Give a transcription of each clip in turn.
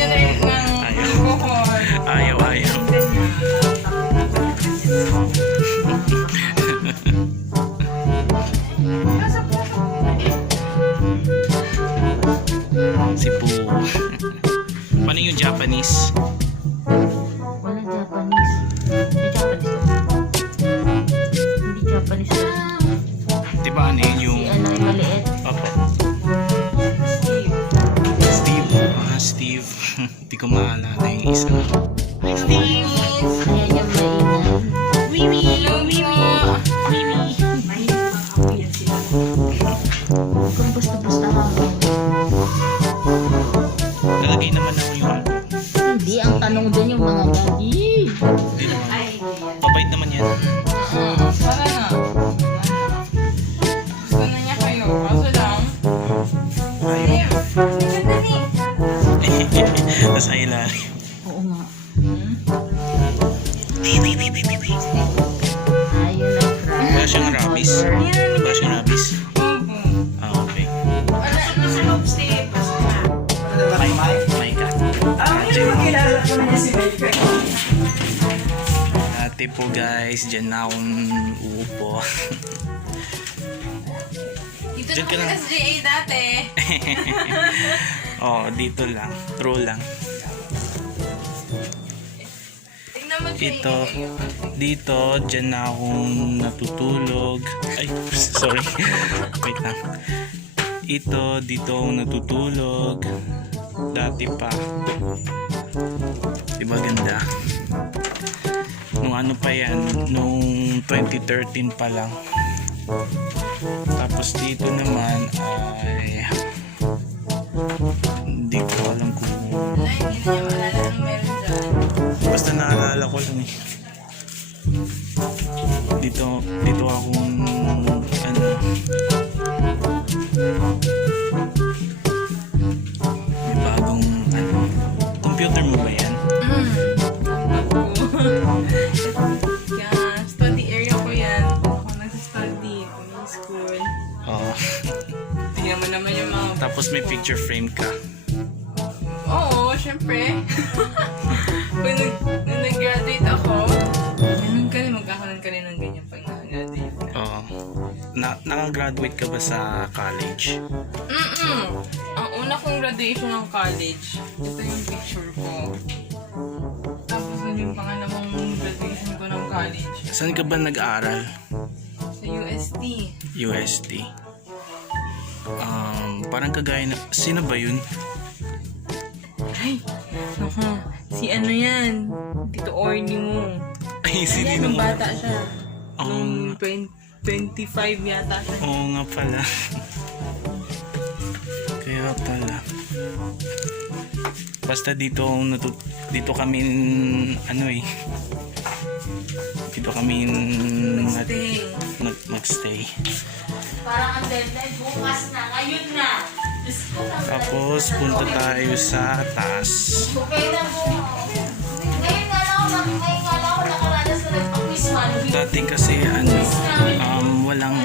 niya na ng alcohol. Ayaw. Si Poo. Paano yung Japanese? Walang Japanese. Hindi Japanese to. Hindi Japanese to. Diba ano yun yung... Si ano yung maliit. Opo. Steve. Steve. Hindi ko maalala yung isa. Hi, Steve! Ayan yung mainan. Mimi! Mimi! Kung basta-basta hanggang. Lalagay naman ako yung ano. Hindi, ang tanong dyan yung mga gagi. Hindi naman. Mabait naman yan. Para na. Gusto na niya kayo. Kaso lang. Tapos ay ilalim. Oo nga. Ayun Ayun ang cry. Wala siyang rabies. Wala siyang rabies. Opo. Okay. Wala na sa loob, Steve. My God. Dati po guys, dyan na akong uupo. Dito Diyan na ka kami na. SGA dati. Oh, dito lang. True lang. Tignan mo siya. Ito, dito, dyan na akong natutulog. Ay, sorry. Wait lang. Ito, dito akong natutulog. Dati pa. Diba ganda? Nung ano pa yan, nung 2013 pa lang. Tapos dito naman ay hindi ko alam kung Wala, hindi na niya maalala anong meron dyan. basta naalala ko lang eh. Dito akong ano, may bagong ano, computer mo ba yan? Yan, study area ko yan. Ako nagsa-study kung yung school. Oo. Tingnan mo naman yung mga... Tapos may picture frame ka. Oo, syempre. Nung nag-graduate ako, ganun ka rin, magkakaroon ka rin ng ganyan pag nag-graduate ka. Oo. Nakagraduate ka ba sa college? Ang una kong graduation ng college, ito yung picture ko. Tapos yun yung pangalawang graduation ko ng college. Saan ka ba nag-aaral? Sa UST. UST. Parang kagaya na... Sino ba yun? Ay, naku. Si ano yan? Tito Orny mo. Ay, Ayan, sino nung mo? bata siya. Nung 25 yata siya. Oo nga pala. Kaya pala. Basta dito dito kami ano eh. Dito kami Stay. nag-stay. Parang ang deadline bukas na, ngayon na. Diyos ko lang. Tapos punta tayo sa taas. Okay na po. Ngayon nga lang ako nakaranas na nagpa-quiz man. Dati kasi ano walang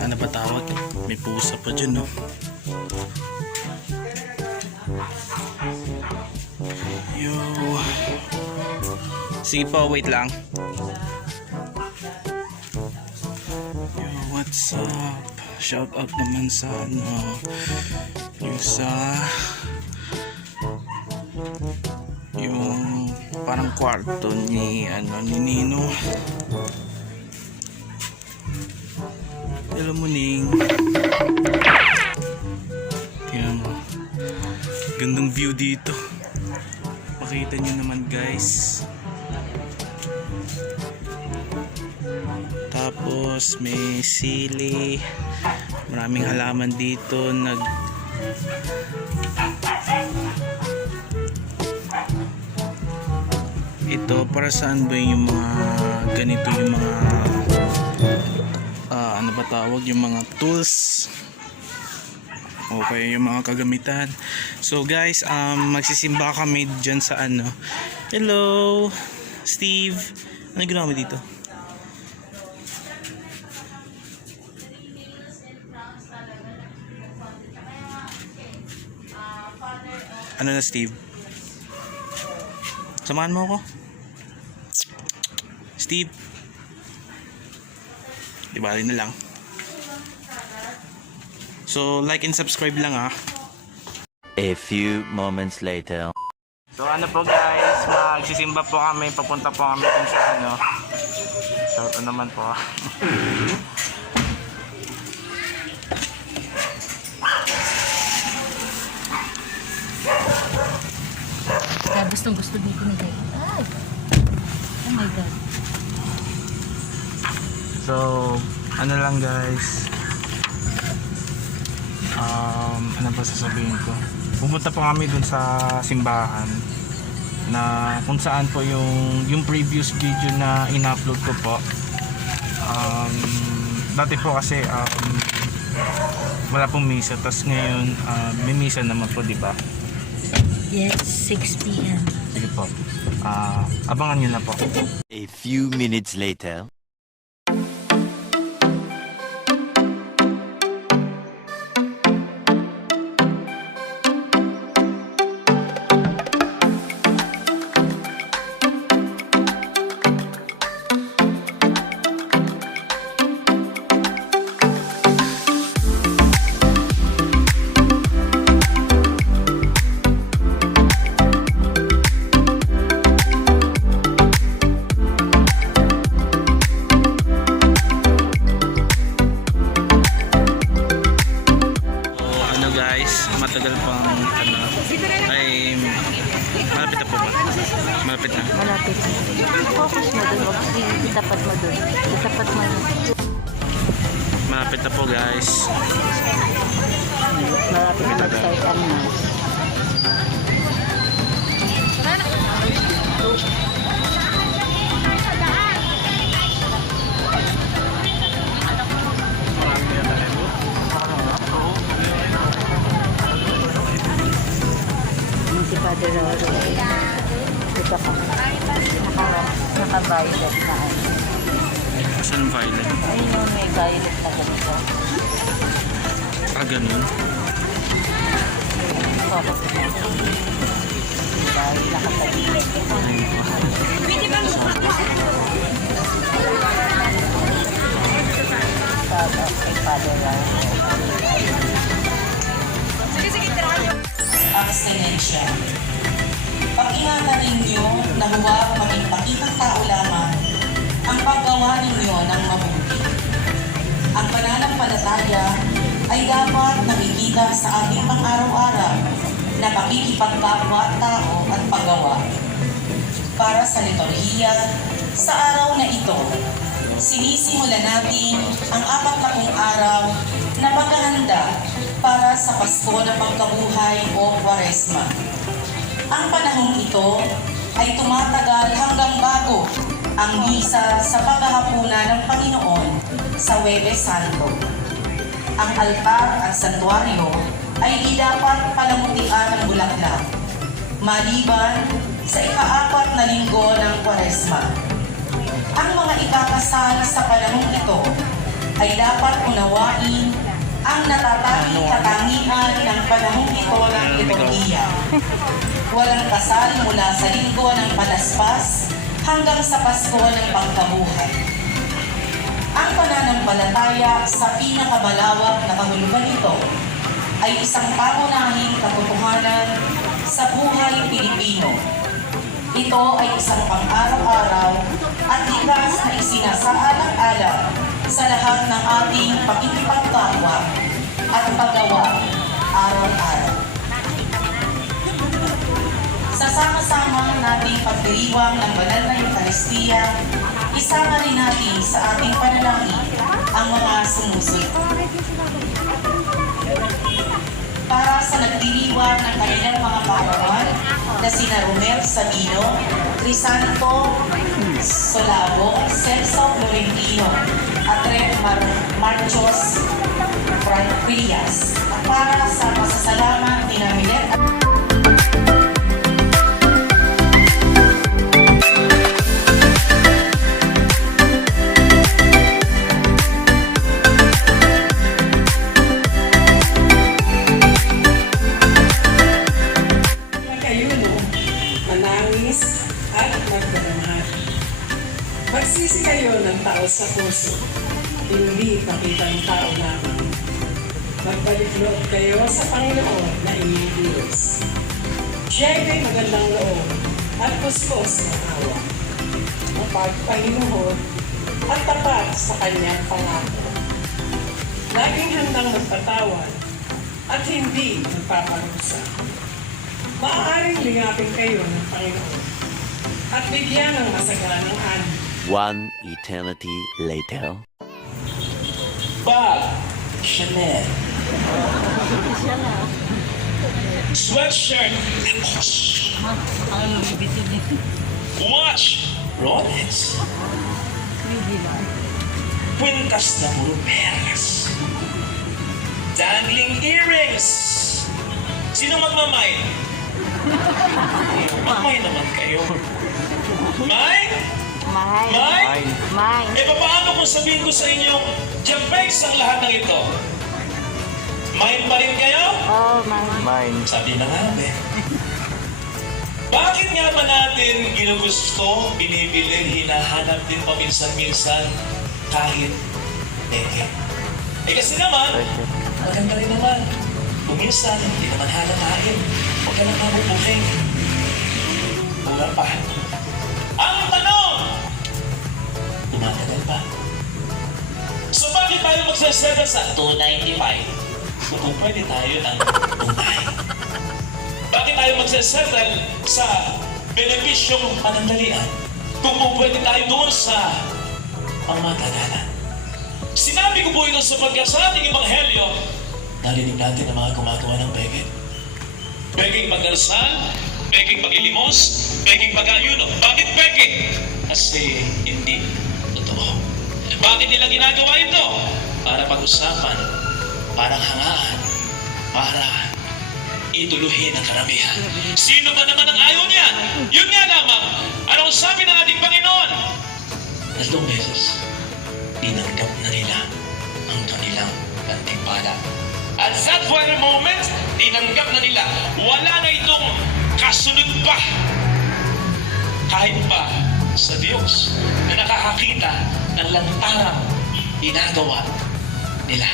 ano ba tawag? May pusa pa dyan no. Yo. Sige pa, wait lang. Yo, what's up? Shout out naman sa ano, yung sa yung parang kwarto ni ano ni Nino. Hello Muning. Tingnan mo. Gandang view dito. Makita nyo naman guys. Tapos may sili. Maraming halaman dito. Ito para saan ba yung mga ganito yung mga ano ba tawag yung mga tools o kaya yung mga kagamitan. So guys, magsisimba kami dyan sa ano. Hello Steve, ano ginawa mo dito? Ano na, Steve? Samahan mo ako. Steve. Di bali na lang. So, like and subscribe lang ah. A few moments later. So ano po guys, magsisimba po kami, papunta po kami dun sa ano. So ito naman po. Gustong gusto dito ni Guy. Ay! Oh my God. So, ano lang guys. Ano ba sasabihin ko? Pumunta po kami dun sa simbahan na kung saan po yung previous video na in-upload ko po. Dati po kasi wala pong misa, tapos ngayon may misa naman po, di ba? Yes, 6 p.m. Sige po. Abangan nyo na po. A few minutes later. Matagal pang ano ay malapit na po ba? Malapit na. Malapit. Focus mo doon. Itapat mo doon. Itapat mo. Malapit na po guys. Malapit na mag-start ang mass. Si Father Roro. Ito pa. Naka-violet na. Saan ang violet? Ayun yung may violet na ganito. Ganun. Focus mo. Dahil nakatalit. Pwede ba mo? Kay Father Roro. Abstinensya. Pag-ingatan ninyo na huwag maging pakitang tao lamang ang paggawa ninyo ng mabuti. Ang pananampalataya ay dapat nakikita sa ating pang-araw-araw na pakikipagkapwa-tao at paggawa. Para sa liturhiya, sa araw na ito, sinisimulan natin ang 40 araw na paghahanda para sa Pasko ng Pagkabuhay o Kwaresma. Ang panahong ito ay tumatagal hanggang bago ang misa sa paghahapunan ng Panginoon sa Huwebes Santo. Ang altar at santuaryo ay di dapat palamutian ng bulaklak, maliban sa ika-4 na linggo ng Kwaresma. Ang mga ikakasal sa panahong ito ay dapat unawain ang natatanging katangian ng panahong ito ng liturhiya. Walang kasal mula sa linggo ng Palaspas hanggang sa Pasko ng Pagkabuhay. Ang pananampalataya sa pinakamalawak na kahulugan nito ay isang pangunahing katotohanan sa buhay Pilipino. Ito ay isang pang-araw-araw at likas na isinasaalang-alang sa lahat ng ating pakikipagkapwa at paggawa araw-araw. Sa sama-samang nating pagdiriwang ng banal na Eucharistia, isama rin natin sa ating panalangin ang mga sumusunod. Para sa nagdiriwang ng kanilang mga kaarawan na sina Romel Sabino, Crisanto Solabo, Celso Florentino, at Rep. Marchos Franquillas. Para sa pasasalamat ni Namilet tao sa puso, hindi pakitang tao lamang. Magbalik loob kayo sa Panginoon na inyong Diyos. Siya'y may magandang loob at puspos ng awa, mapagpahinuhod at tapat sa kanyang pangako. Laging handang magpatawad at hindi magpaparusa. Maaaring lingapin kayo ng Panginoon at bigyan ng masaganang ani. One eternity later. Bag, Chanel. Sweatshirt, Lacoste. Watch, Rolex. Kwintas na puro peras. Dangling earrings. Sino magmamay? Magmay naman kayo. May? May? Eh, paano kung sabihin ko sa inyo, Japex ang lahat ng ito? Mine pa rin kayo? Mine. Sabi na nga, be. Bakit nga ba natin ginugusto, binibili, hinahanap din paminsan-minsan kahit peke? Eh kasi naman, maganda rin naman. Kuminsan, hindi naman halatahin. Huwag ka lang mabubuking. Mura pa. Ang tanong! Tumatagal pa. So bakit tayo magsasettle sa 295? Kung pwede tayo ng tunay. Bakit tayo magsasettle sa benepisyong panandalian? Kung pwede tayo doon sa pangmatagalan. Sinabi ko po ito sapagkat sa ating ebanghelyo, narinig natin ang mga gumagawa ng peke. Peking pagdarasal, peking pagilimos, peking pag-ayuno. Bakit peke? Kasi hindi totoo. Bakit nila ginagawa ito? Para pag-usapan, para hangaan, para ituluhin ang karamihan. Sino ba naman ang ayaw niya? Yun nga lamang, anong sabi ng ating Panginoon? 3 beses, tinanggap na nila ang kanilang gantimpala. At that very moment, tinanggap na nila. Wala na itong kasunod pa. Kahit pa sa Diyos na nakakakita ng lantarang ginagawa nila.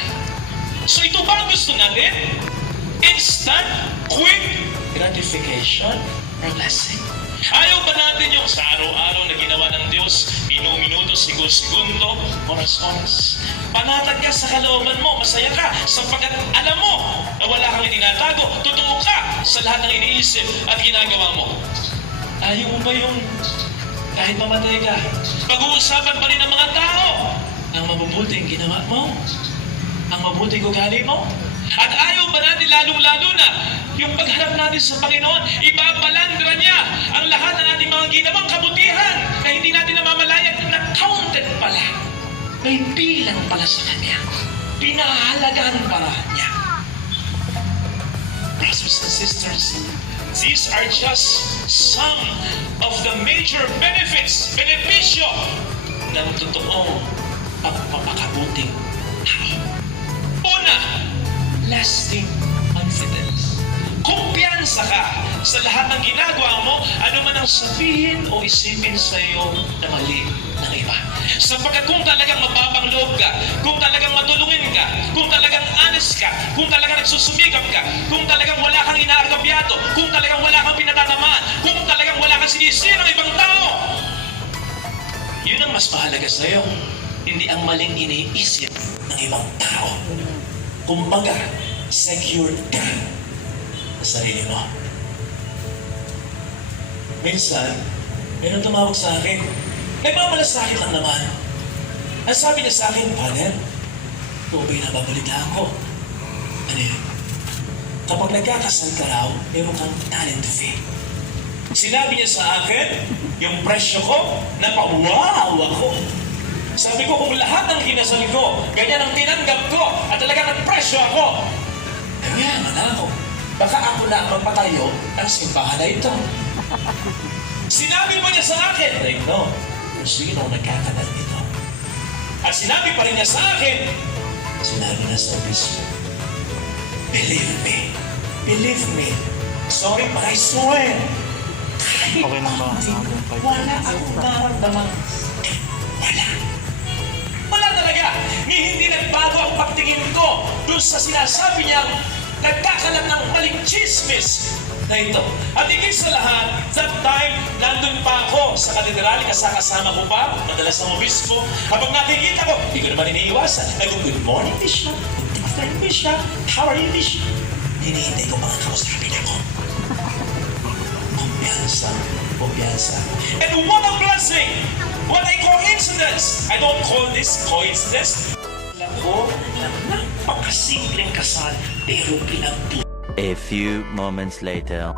So ito ba ang gusto natin? Instant, quick gratification or blessing. Ayaw ba natin yung sa araw-araw na ginawa ng Diyos, minuto, segundo, oras-oras? Panatag ka sa kalooban mo, masaya ka, sapagkat alam mo na wala kang itinatago, totoo ka sa lahat ng iniisip at ginagawa mo. Ayaw mo ba yung kahit mamatay ka, pag-uusapan pa rin ng mga tao ang mabubuting ginawa mo, ang mabuting ugali mo? At ayaw ba natin lalong-lalo na yung pagharap natin sa Panginoon, ibabalandra niya ang lahat ng ating mga ginawang kabutihan na hindi natin namamalayan na counted pala. May bilang pala sa Kanya. Pinahalagaan pala niya. Brothers and sisters, these are just some of the major benefits, benepisyo ng totoong pagpapakabuting tao. Una, lasting confidence. Kumpiyansa ka sa lahat ng ginagawa mo, ano man ang sabihin o isipin sa iyo na mali ng iba. Sapagkat kung talagang mababang loob ka, kung talagang matulungin ka, kung talagang honest ka, kung talagang nagsusumikap ka, kung talagang wala kang inaargabyado, kung talagang wala kang pinatatamaan, kung talagang wala kang sinisira ng ibang tao, yun ang mas mahalaga sa iyo. Hindi ang maling iniisip ng ibang tao. Kumbaga, secure ka sa sarili mo. Minsan, mayroon tumawag sa akin. Nagmamalasakit lang naman. Ang sabi niya sa akin, Father, tubig na babalita ako. Ano yun? Kapag nagkakasal ka raw, mayroon kang talent fee. Sinabi niya sa akin, yung presyo ko, napawaw ako. Sabi ko, kung lahat ng kinasal ko, ganyan ang tinanggap ko, at talagang nagpresyo ako, kaya na ako. Baka ako na magpatayo ng simbahan na ito. Sinabi pa niya sa akin, like, no, kung sino nagkakadal nito. At sinabi pa rin niya sa akin, sinabi na sa obispo, believe me, sorry but I swear, kahit Okay lang ba? wala akong nararamdaman. Wala. Hindi nagbago ang pagtingin ko dun sa sinasabi niyang nagkakalat ng maling chismis na ito. At higit sa lahat, that time, nandun pa ako sa katedrali, kasama ko pa, madalas ang obispo. Kapag nakikita ko, hindi ko naman iniiwasan. Ay kung good morning, Bishop. Good afternoon, Bishop. How are you, Bishop? Hinihintay ko mga kausapin ako. Kumpiyansa. Kumpiyansa. And what a blessing! What a coincidence! I don't call this coincidence. Alam ko, napakasimpleng kasal, pero pinagtuloy. A few moments later.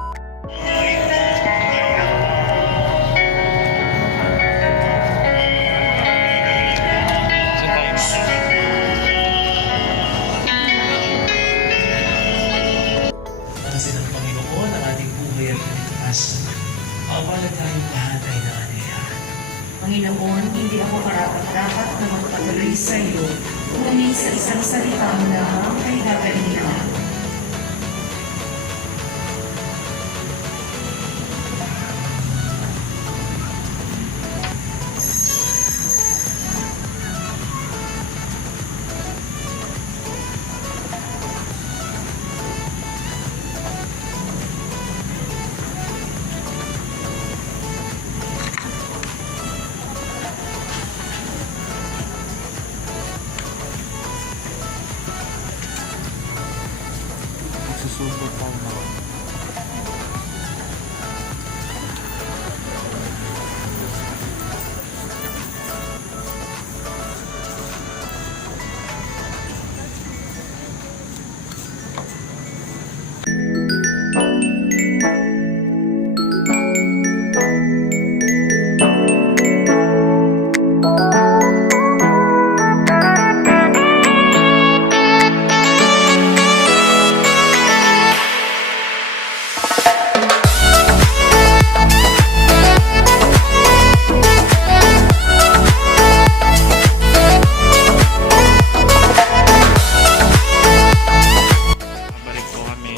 Kasi ng Panginoon ang ating buhay at kaligtasan. Mawala tayong lahat ay nangyayari. Panginoon, hindi ako karapat-dapat na magpatuloy sa iyo, ngunit sa isang salita mo lamang ay gagaling ka. Susubok tayo. Babalik po kami.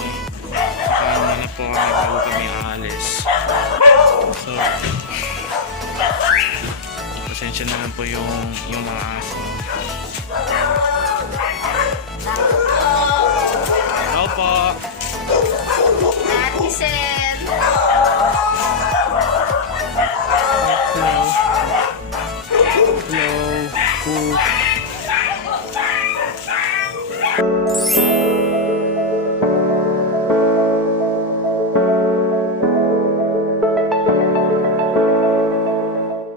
Kakain na po kami bago kami aalis. So, pasensya na lang po yung mga aso. Hello po. Ate Sen. Hello. Hello. Who?